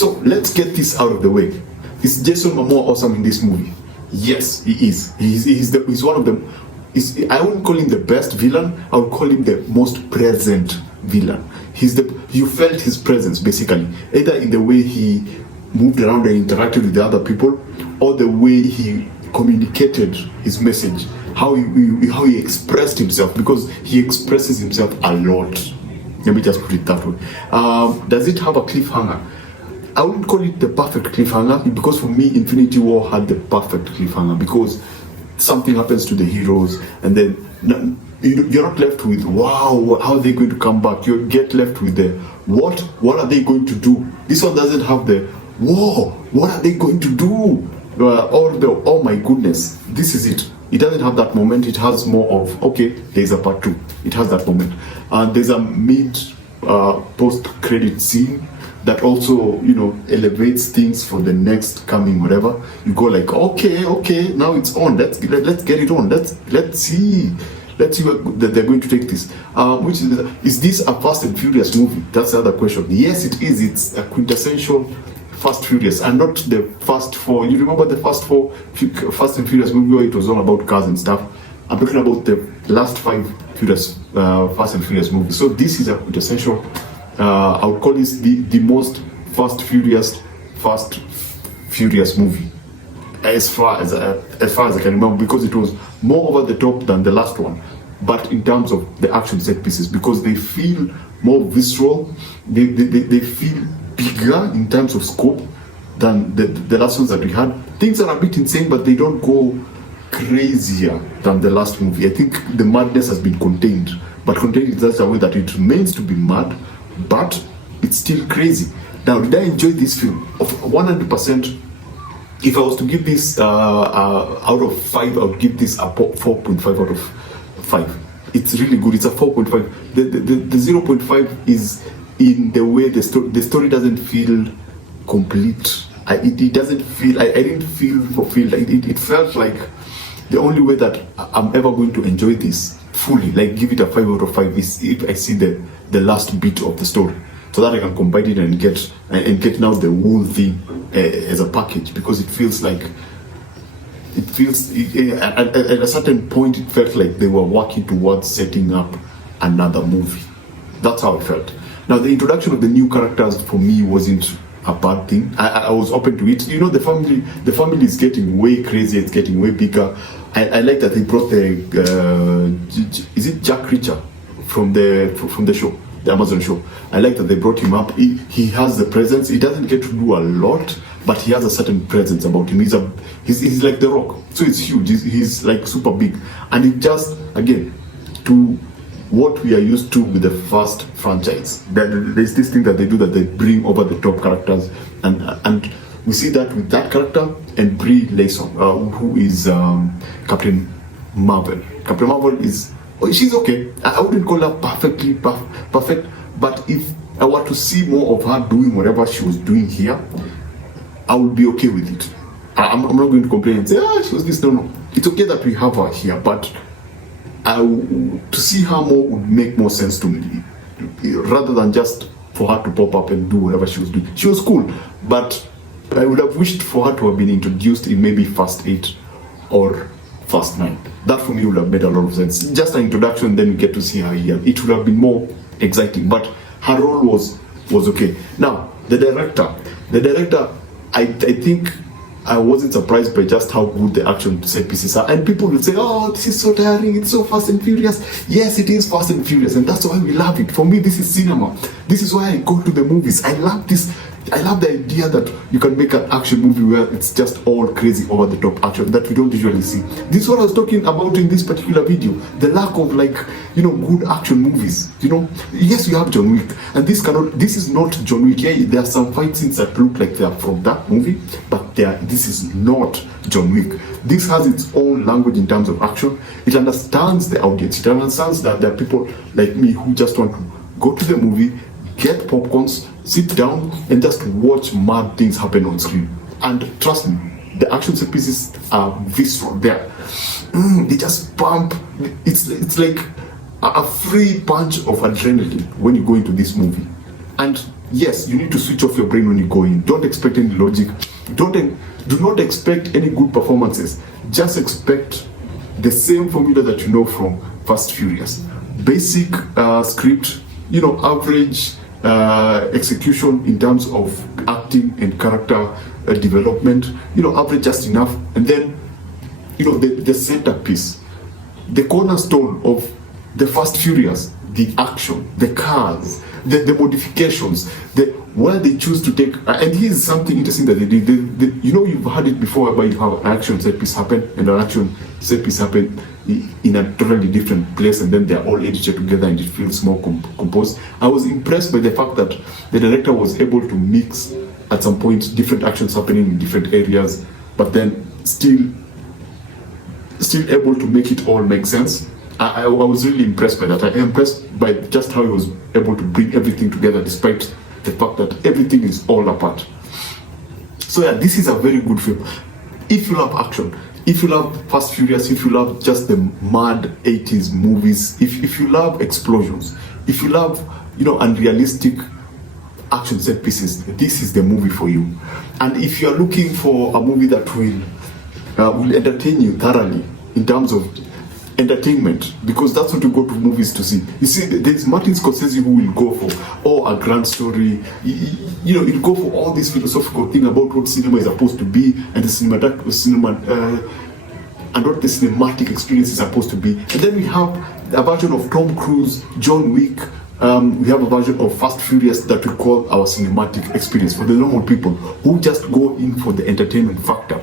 So let's get this out of the way. Is Jason Momoa awesome in this movie? Yes, he is. He's one of them. I wouldn't call him the best villain. I would call him the most present villain. You felt his presence basically, either in the way he moved around and interacted with the other people, or the way he communicated his message, how he expressed himself, because he expresses himself a lot. Let me just put it that way. Does it have a cliffhanger? I wouldn't call it the perfect cliffhanger, because for me, Infinity War had the perfect cliffhanger, because something happens to the heroes, and then you're not left with, wow, how are they going to come back? You get left with the, what are they going to do? This one doesn't have the, whoa, what are they going to do? Or the, oh my goodness, this is it. It doesn't have that moment. It has more of, okay, there's a part 2. It has that moment. And there's a post-credit scene that also, elevates things for the next coming whatever. You go like, okay, now it's on. Let's get it on. Let's see what they're going to take this. Which is this a Fast and Furious movie? That's the other question. Yes, it is. It's a quintessential Fast Furious, and not the Fast Four. You remember the Fast and Furious movie where it was all about cars and stuff? I'm talking about the last 5 Fast and Furious movies. So this is a quintessential. I would call this the most Fast Furious movie, as far as I can remember, because it was more over the top than the last one. But in terms of the action set pieces, because they feel more visceral, they feel bigger in terms of scope than the last ones that we had. Things are a bit insane, but they don't go crazier than the last movie. I think the madness has been contained, but contained in such a way that it remains to be mad, but it's still crazy. Now, did I enjoy this film? Of 100%, if I was to give this out of 5, I would give this a 4.5 out of 5. It's really good. It's a 4.5. The 0.5 is in the way the story doesn't feel complete. It doesn't feel. I didn't feel fulfilled. It felt like the only way that I'm ever going to enjoy this fully, like give it a 5 out of 5, is if I see the last bit of the story, so that I can combine it and get now the whole thing as a package, because it feels like at a certain point it felt like they were working towards setting up another movie. That's how it felt. Now, the introduction of the new characters for me wasn't a bad thing. I was open to it. The family is getting way crazier. It's getting way bigger. I like that they brought is it Jack Reacher from the show, the Amazon show. I like that they brought him up. He has the presence. He doesn't get to do a lot, but he has a certain presence about him. He's like The Rock, so it's huge. He's like super big, and it just, again, to what we are used to with the Fast franchise. There's this thing that they do, that they bring over the top characters, and we see that with that character and Brie Larson, who is Captain Marvel. Captain Marvel she's okay. I wouldn't call her perfect, but if I were to see more of her doing whatever she was doing here, I would be okay with it. I'm not going to complain and say, she was this. No. It's okay that we have her here, but to see her more would make more sense to me, rather than just for her to pop up and do whatever she was doing. She was cool, but I would have wished for her to have been introduced in maybe Fast 8 or Fast 9. That for me would have made a lot of sense. Just an introduction, then you get to see her here. It would have been more exciting, but her role was okay. Now, the director, I think I wasn't surprised by just how good the action set pieces are. And people will say, this is so tiring, it's so Fast and Furious. Yes, it is Fast and Furious, and that's why we love it. For me, this is cinema. This is why I go to the movies. I love this. I love the idea that you can make an action movie where it's just all crazy over the top action that we don't usually see. This is what I was talking about in this particular video. The lack of good action movies. Yes, you have John Wick, and this is not John Wick. Yeah, there are some fight scenes that look like they are from that movie, but this is not John Wick. This has its own language in terms of action. It understands the audience. It understands that there are people like me who just want to go to the movie, get popcorns, sit down, and just watch mad things happen on screen. And trust me, the action set pieces are visceral. They just pump. It's like a free punch of adrenaline when you go into this movie. And yes, you need to switch off your brain when you go in. Don't expect any logic. Do not expect any good performances. Just expect the same formula that you know from Fast Furious. Basic script, average execution in terms of acting and character development, average just enough. And then, the centerpiece, the cornerstone of the Fast Furious, the action, the cars, the modifications, where they choose to take, and here's something interesting that they did. You've had it before, where you have an action set piece happen and an action set piece happen in a totally different place, and then they're all edited together and it feels more composed. I was impressed by the fact that the director was able to mix at some point different actions happening in different areas, but then still able to make it all make sense. I was really impressed by that. I'm impressed by just how he was able to bring everything together despite the fact that everything is all apart. So yeah, this is a very good film. If you love action, if you love Fast Furious, if you love just the mad 80s movies, if you love explosions, if you love, unrealistic action set pieces, this is the movie for you. And if you're looking for a movie that will entertain you thoroughly in terms of entertainment, because that's what you go to movies to see. You see, there's Martin Scorsese who will go for a grand story. He'll go for all this philosophical thing about what cinema is supposed to be and and what the cinematic experience is supposed to be. And then we have a version of Tom Cruise, John Wick. We have a version of Fast Furious that we call our cinematic experience for the normal people who just go in for the entertainment factor.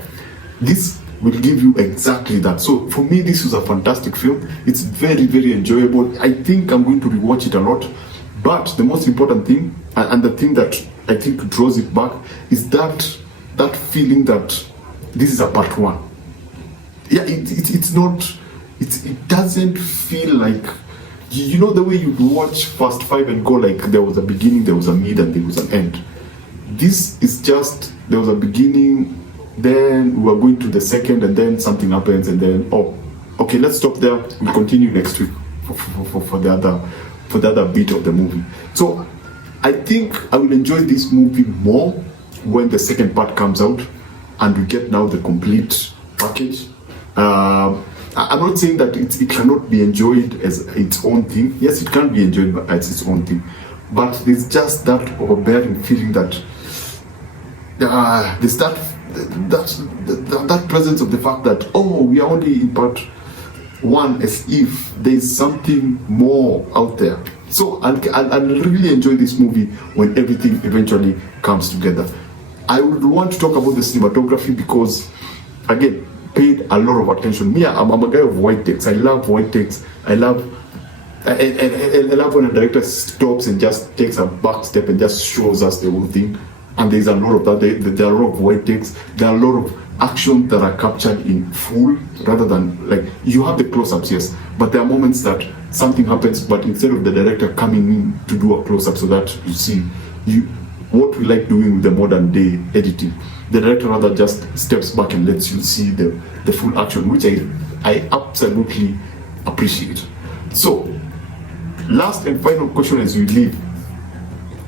This will give you exactly that. So for me, this was a fantastic film. It's very, very enjoyable. I think I'm going to rewatch it a lot. But the most important thing, and the thing that I think draws it back, is that feeling that this is a part one. Yeah, it's not. It doesn't feel like, the way you'd watch Fast Five and go like there was a beginning, there was a mid, and there was an end. This is just there was a beginning. Then we're going to the second, and then something happens, and then okay, let's stop there. We'll continue next week for the other bit of the movie. So I think I will enjoy this movie more when the second part comes out and we get now the complete package. I'm not saying that it cannot be enjoyed as its own thing. Yes, it can be enjoyed as its own thing, but there's just that overbearing feeling that there's that presence of the fact that we are only in part one, as if there's something more out there. So I'll really enjoy this movie when everything eventually comes together. I would want to talk about the cinematography because, again, paid a lot of attention. Me, I'm a guy of white text. I love white text. I love when a director stops and just takes a back step and just shows us the whole thing. And there's a lot of that. There are a lot of white text. There are a lot of action that are captured in full, rather than like you have the close-ups, yes, but there are moments that something happens, but instead of the director coming in to do a close-up so that you see what we like doing with the modern day editing, the director rather just steps back and lets you see the full action, which I absolutely appreciate. So, last and final question as we leave.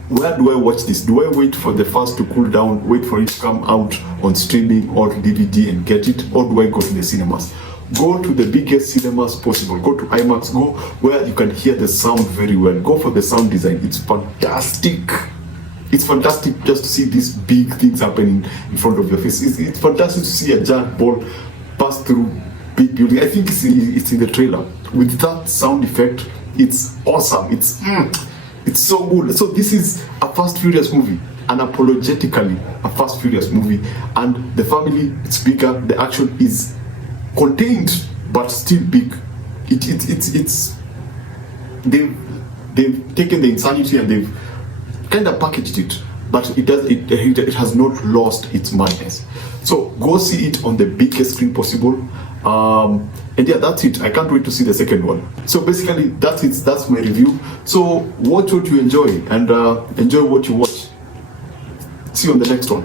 Where do I watch this? Do I wait for the Fast to cool down, wait for it to come out on streaming or DVD and get it? Or do I go to the cinemas? Go to the biggest cinemas possible. Go to IMAX. Go where you can hear the sound very well. Go for the sound design. It's fantastic. It's fantastic just to see these big things happening in front of your face. It's fantastic to see a giant ball pass through big building. I think it's in the trailer. With that sound effect, it's awesome. It's so good. So this is a Fast Furious movie, unapologetically a Fast Furious movie, and the family, it's bigger, the action is contained but still big. They've taken the insanity and they've kind of packaged it, but it has not lost its madness. So go see it on the biggest screen possible. And yeah, that's it. I can't wait to see the second one. So basically, that's it. That's my review. So watch what you enjoy and enjoy what you watch. See you on the next one.